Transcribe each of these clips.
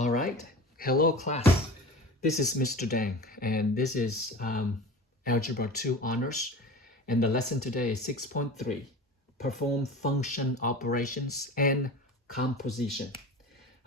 All right. Hello, class. This is Mr. Dang, and this is Algebra 2 Honors. And the lesson today is 6.3, Perform Function Operations and Composition.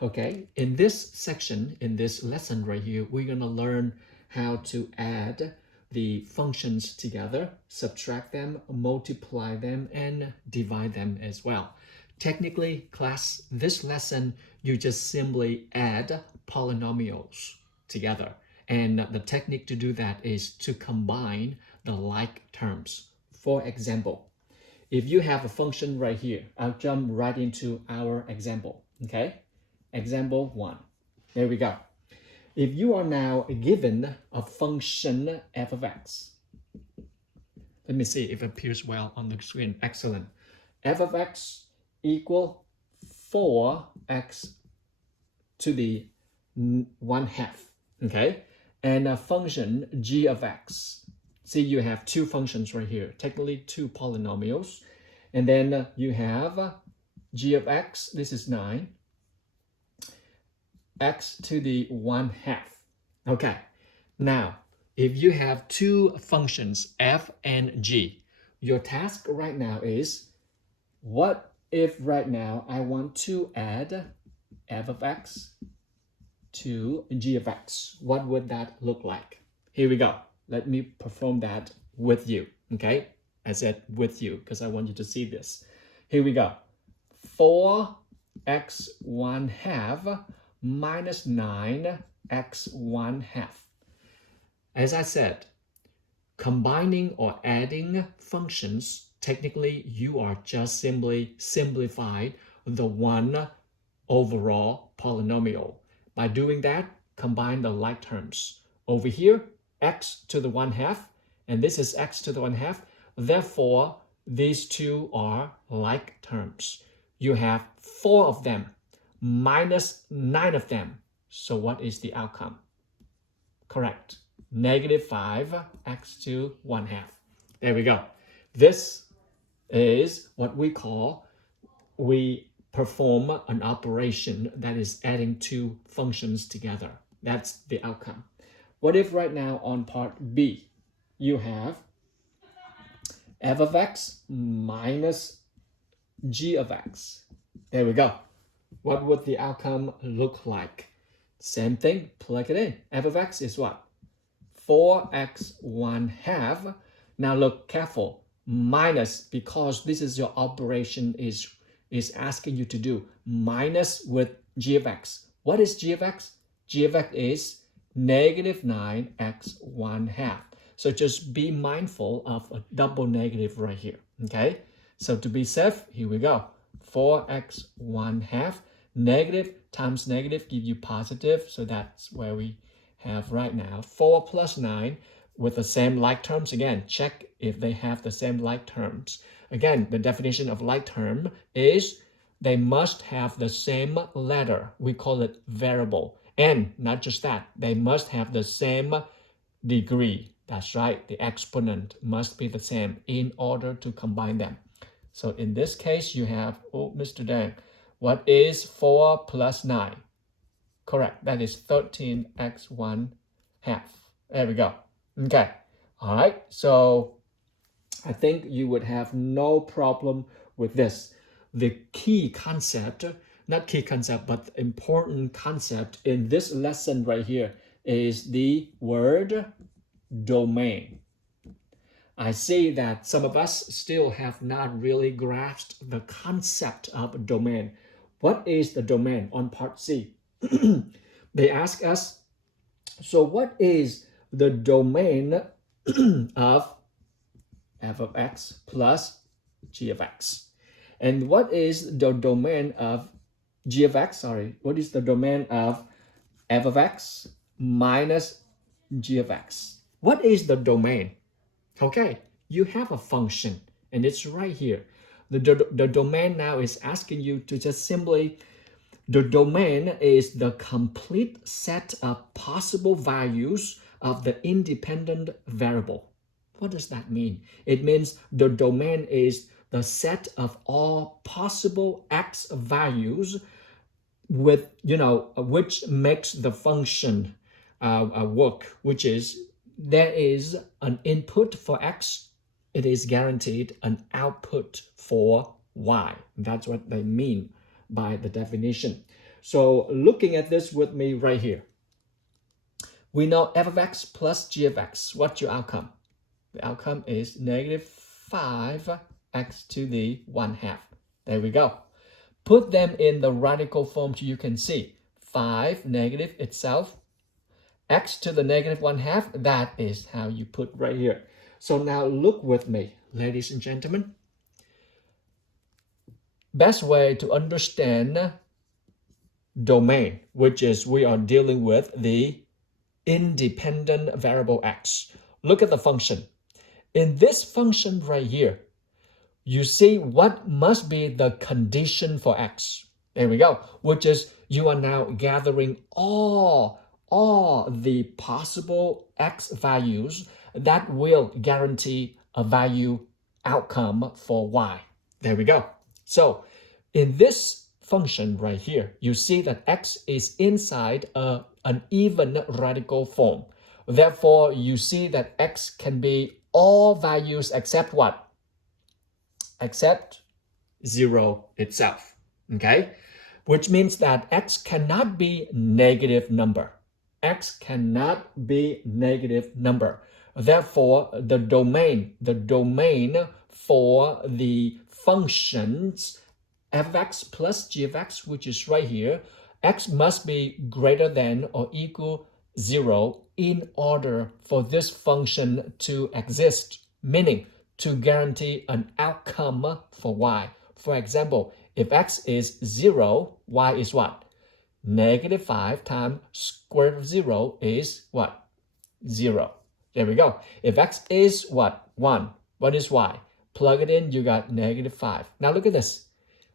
Okay, in this section, in this lesson right here, we're going to learn how to add the functions together, subtract them, multiply them, and divide them as well. Technically, class, this lesson, you just simply add polynomials together. And the technique to do that is to combine the like terms. For example, if you have a function right here, I'll jump right into our example, okay? Example 1. There we go. If you are now given a function f of x, let me see if it appears well on the screen. Excellent. F of x equal 4x to the 1/2, okay? And a function g of x. See, you have two functions right here, technically two polynomials. And then you have g of x, this is 9, x to the 1/2. Okay, now, if you have two functions, f and g, your task right now is, what if right now I want to add f of x to g of x? What would that look like? Here we go. Let me perform that with you, okay? I said with you because I want you to see this. Here we go. 4x 1/2 minus 9x 1/2. As I said, combining or adding functions, technically you are just simply simplified the one overall polynomial. By doing that, combine the like terms. Over here, x to the 1/2, and this is x to the 1/2. Therefore, these two are like terms. You have 4 of them minus 9 of them. So what is the outcome? Correct. -5x to 1/2. There we go. This is what we perform an operation that is adding two functions together. That's the outcome. What if right now on part B, you have f of x minus g of x? There we go. What would the outcome look like? Same thing, plug it in. F of x is what? 4x 1/2. Now look careful. Minus, because this is your operation is asking you to do, minus with g of x. What is g of x? G of x is -9x 1/2. So just be mindful of a double negative right here, okay? So to be safe, here we go. 4x 1/2, negative times negative give you positive, so that's where we have right now. 4 plus 9 with the same like terms. Again, check if they have the same like terms. Again, the definition of like term is they must have the same letter. We call it variable. And not just that, they must have the same degree. That's right, the exponent must be the same in order to combine them. So in this case, you have, Mr. Dang, what is 4 plus 9? Correct, that is 13x 1/2. There we go. Okay, all right, so I think you would have no problem with this. The key concept, not key concept, but important concept in this lesson right here is the word domain. I see that some of us still have not really grasped the concept of domain. What is the domain on part C? They ask us, so what is the domain of f of x plus g of x? And what is the domain of g of x? What is the domain of f of x minus g of x? What is the domain? Okay, you have a function, and it's right here. The domain now is asking you to just simply, the domain is the complete set of possible values of the independent variable. What does that mean? It means the domain is the set of all possible x values with, which makes the function work, which is there is an input for x, it is guaranteed an output for y. That's what they mean by the definition. So looking at this with me right here, we know f of x plus g of x. What's your outcome? The outcome is negative 5x to the 1/2. There we go. Put them in the radical form so you can see 5 negative itself, x to the negative 1/2. That is how you put right here. So now look with me, ladies and gentlemen. Best way to understand domain, which is we are dealing with the independent variable x. Look at the function. In this function right here, you see what must be the condition for x. There we go, which is you are now gathering all the possible x values that will guarantee a value outcome for y. There we go. So in this function right here, you see that x is inside an even radical form. Therefore, you see that x can be all values except what? Except 0 itself, okay? Which means that x cannot be negative number. X cannot be negative number. Therefore, the domain for the functions f of x plus g of x, which is right here, x must be greater than or equal 0 in order for this function to exist, meaning to guarantee an outcome for y. For example, if x is 0, y is what? Negative 5 times square root of 0 is what? 0. There we go. If x is what? 1. What is y? Plug it in, you got negative 5. Now look at this.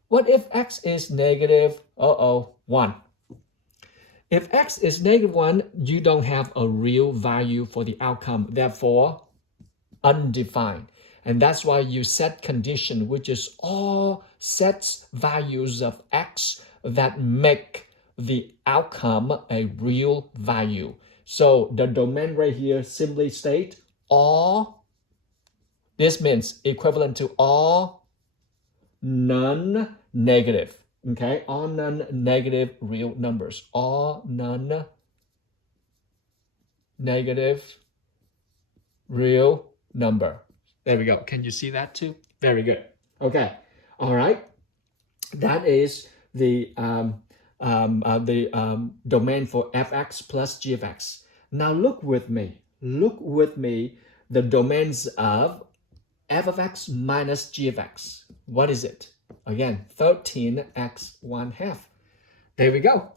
What if x is negative 1? If x is negative 1, you don't have a real value for the outcome, therefore undefined. And that's why you set condition, which is all sets values of x that make the outcome a real value. So the domain right here simply state all. This means equivalent to all non-negative. Okay, all non-negative real numbers. All non-negative real number. There we go. Can you see that too? Very good. Okay. All right. That is the domain for fx plus g of x. Now look with me. Look with me the domains of f of x minus g of x. What is it? Again, 13x 1/2. There we go.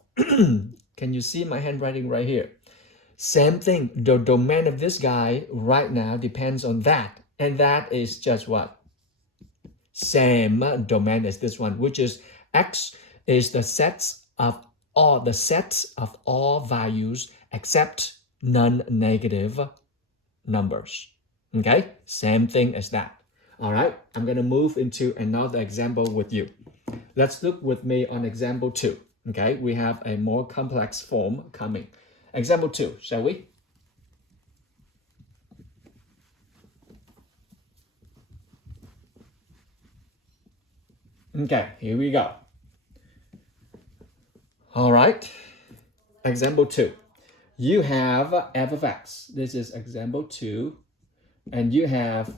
Can you see my handwriting right here? Same thing. The domain of this guy right now depends on that. And that is just what? Same domain as this one, which is x is the sets of all values except non-negative numbers. Okay? Same thing as that. All right, I'm going to move into another example with you. Let's look with me on example 2. Okay, we have a more complex form coming. Example 2, shall we? Okay, here we go. All right, example 2. You have f of x. This is example 2. And you have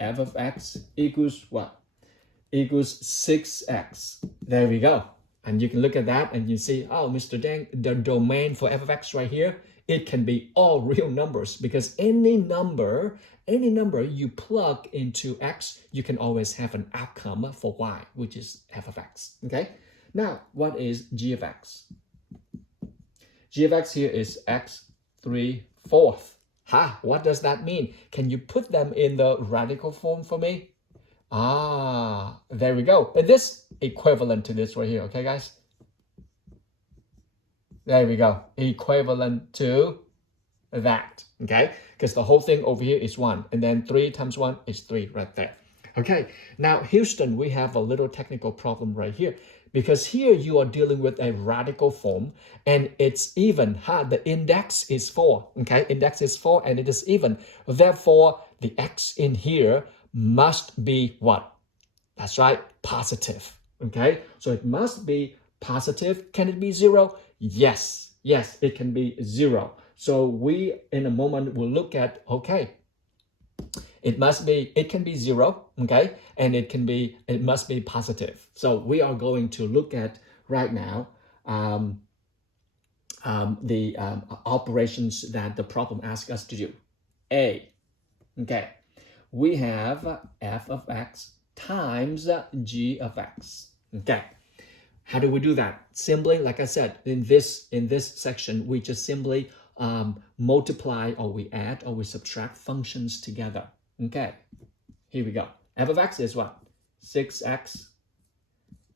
f of x equals what? Equals 6x. There we go. And you can look at that and you see, oh, Mr. Deng, the domain for f of x right here, it can be all real numbers because any number you plug into x, you can always have an outcome for y, which is f of x. Okay? Now, what is g of x? G of x here is x 3/4. Ha, what does that mean? Can you put them in the radical form for me? Ah, there we go. And this equivalent to this right here, okay, guys? There we go. Equivalent to that, okay? Because the whole thing over here is 1. And then 3 times 1 is 3 right there. Okay, now Houston, we have a little technical problem right here. because here you are dealing with a radical form and it's even. The index is 4, okay? Index is 4 and it is even. Therefore, the x in here must be what? That's right, positive, okay? So it must be positive. Can it be 0? Yes, it can be 0. So we, in a moment, will look at, okay, it can be 0, okay? And it must be positive. So we are going to look at right now the operations that the problem asks us to do. A, okay, we have f of x times g of x, okay? How do we do that? Simply, like I said, in this section, we just simply multiply, or we add, or we subtract functions together. Okay, here we go. F of x is what? 6x.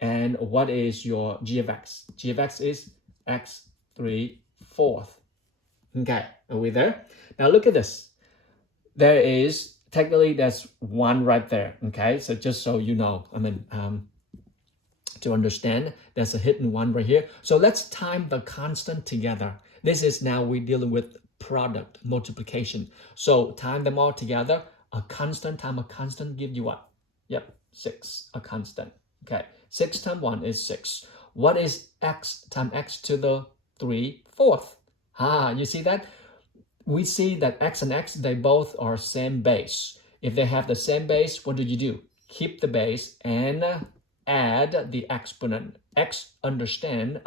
And what is your g of x? G of x is x 3/4. Okay, are we there? Now look at this. Technically, there's 1 right there. Okay, so just so you know, to understand, there's a hidden 1 right here. So let's time the constant together. This is now we're dealing with product multiplication. So time them all together. A constant times a constant give you what? Yep, 6, a constant. Okay, 6 times 1 is 6. What is x times x to the 3/4? You see that? We see that x and x, they both are same base. If they have the same base, what do? Keep the base and add the exponent. X understood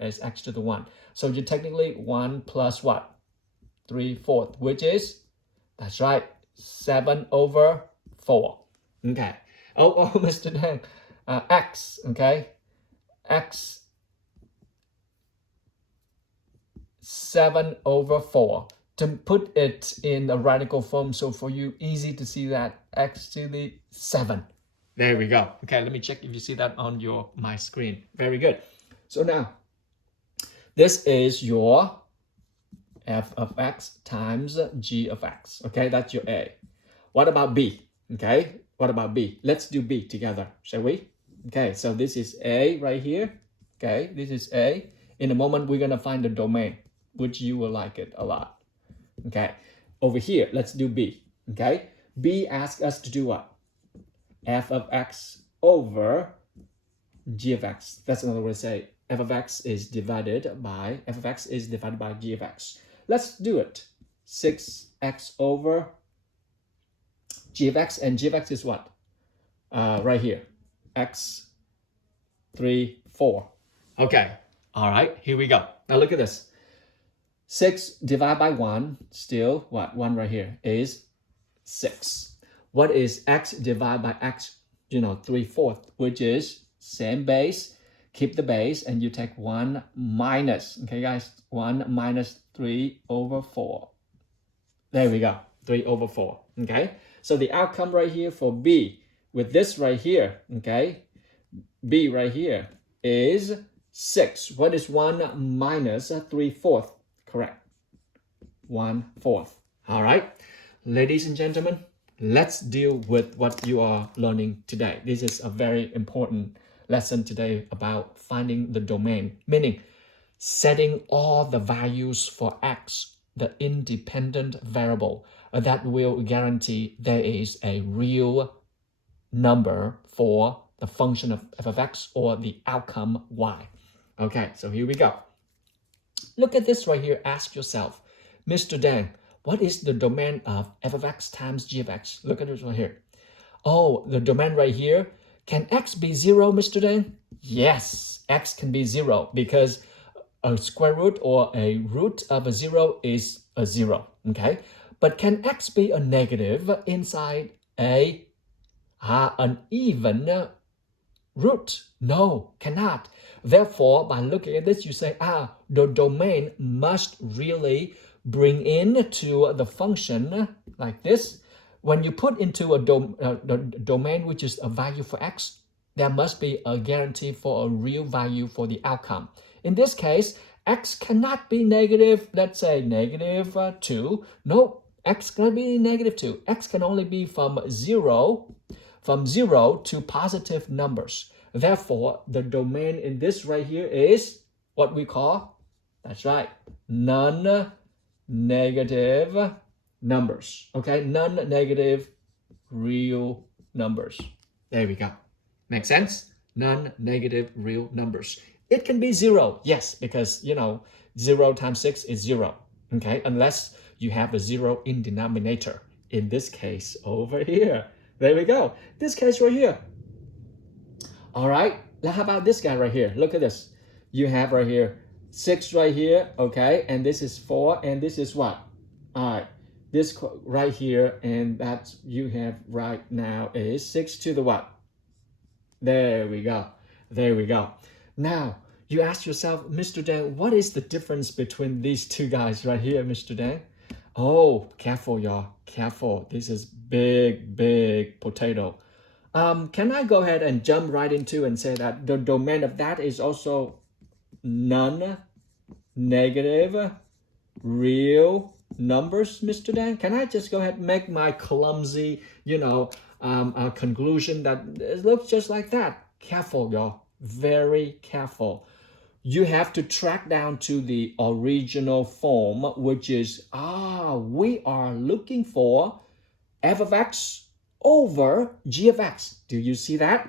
as x to the 1. So you technically 1 plus what? 3/4, which is, that's right, 7/4. Okay. Oh, Mr. Dan, x, okay? X 7/4. To put it in a radical form, so for you, easy to see that, x to the 7. There we go. Okay, let me check if you see that on my screen. Very good. So now, this is your f of x times g of x. Okay, that's your A. What about B? Okay, what about B? Let's do B together, shall we? Okay, so this is A right here. Okay, this is A. In a moment, we're gonna find the domain, which you will like it a lot. Okay, over here, let's do B. Okay, B asks us to do what? F of x over g of x. That's another way to say f of x is divided by g of x. Let's do it. 6x over g of x, and g of x is what? Right here, x 3/4. Okay, all right, here we go. Now look at this. 6 divided by 1, still what? 1 right here is 6. What is x divided by x? 3/4, which is same base. Keep the base and you take 1 minus, okay guys? 1 minus 3/4. There we go, 3/4, okay? So the outcome right here for B, with this right here, okay? B right here is 6. What is 1 minus 3/4? Correct, 1/4. All right, ladies and gentlemen, let's deal with what you are learning today. This is a very important lesson today about finding the domain, meaning setting all the values for x, the independent variable, that will guarantee there is a real number for the function of f of x or the outcome y. Okay, so here we go. Look at this right here. Ask yourself, Mr. Dan, what is the domain of f of x times g of x? Look at this right here. Oh, the domain right here. Can x be 0, Mr. Dan? Yes, x can be 0 because a square root or a root of a 0 is a 0, okay? But can x be a negative inside an even root? No, cannot. Therefore, by looking at this, you say, the domain must really bring into the function like this. When you put into a domain which is a value for x, there must be a guarantee for a real value for the outcome. In this case, x cannot be negative, let's say negative 2. No, x cannot be negative 2. X can only be from 0 to positive numbers. Therefore, the domain in this right here is what we call, that's right, non-negative numbers. Okay, non-negative real numbers. There we go. Make sense? Non-negative real numbers. It can be 0, yes, because 0 times 6 is 0. Okay, unless you have a 0 in denominator. In this case over here. There we go. This case right here. All right. Now how about this guy right here? Look at this. You have right here 6 right here. Okay, and this is 4, and this is what? All right. This right here, and that you have right now is 6 to the what? There we go. There we go. Now, you ask yourself, Mr. Dan, what is the difference between these two guys right here, Mr. Dan? Oh, careful, y'all. Careful. This is big, big potato. Can I go ahead and jump right into and say that the domain of that is also non-negative real numbers, Mr. Dan? Can I just go ahead and make my clumsy, conclusion that it looks just like that? Careful, y'all. Very careful. You have to track down to the original form, which is, we are looking for f of x over g of x. Do you see that?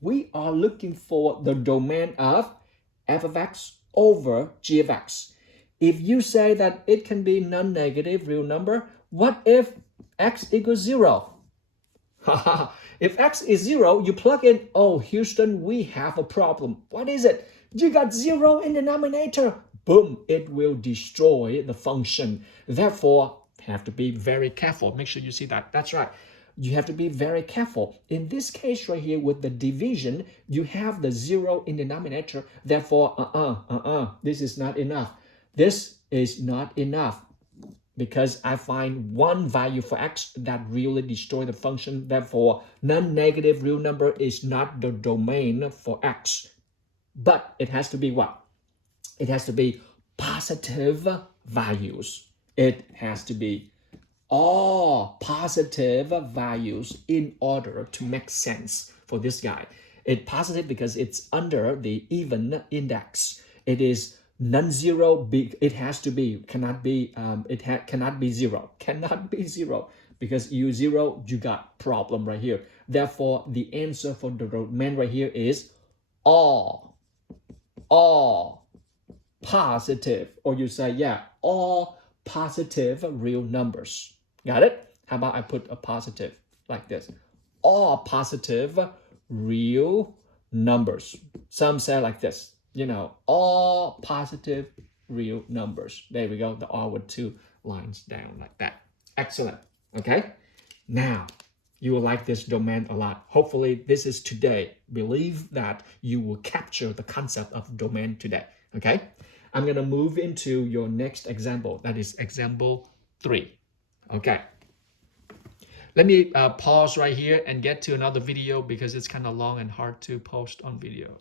We are looking for the domain of f of x over g of x. If you say that it can be non-negative real number, what if x equals 0? If x is 0, you plug in, oh, Houston, we have a problem. What is it? You got 0 in the denominator. Boom, it will destroy the function. Therefore, have to be very careful. Make sure you see that. That's right. You have to be very careful. In this case right here with the division, you have the 0 in the denominator. Therefore, this is not enough. This is not enough because I find one value for x that really destroy the function. Therefore, non-negative real number is not the domain for x. But it has to be what? It has to be positive values. It has to be all positive values in order to make sense for this guy. It's positive because it's under the even index. It is non-zero. It has to be, cannot be, cannot be 0. Cannot be 0 because you 0, you got problem right here. Therefore, the answer for the domain right here is all positive, or you say, all positive real numbers. Got it? How about I put a positive like this? All positive real numbers. Some say like this, all positive real numbers. There we go. The all with 2 lines down like that. Excellent. Okay. Now, you will like this domain a lot. Hopefully, this is today. Believe that you will capture the concept of domain today. Okay? I'm going to move into your next example. That is example 3. Okay. Let me pause right here and get to another video because it's kind of long and hard to post on video.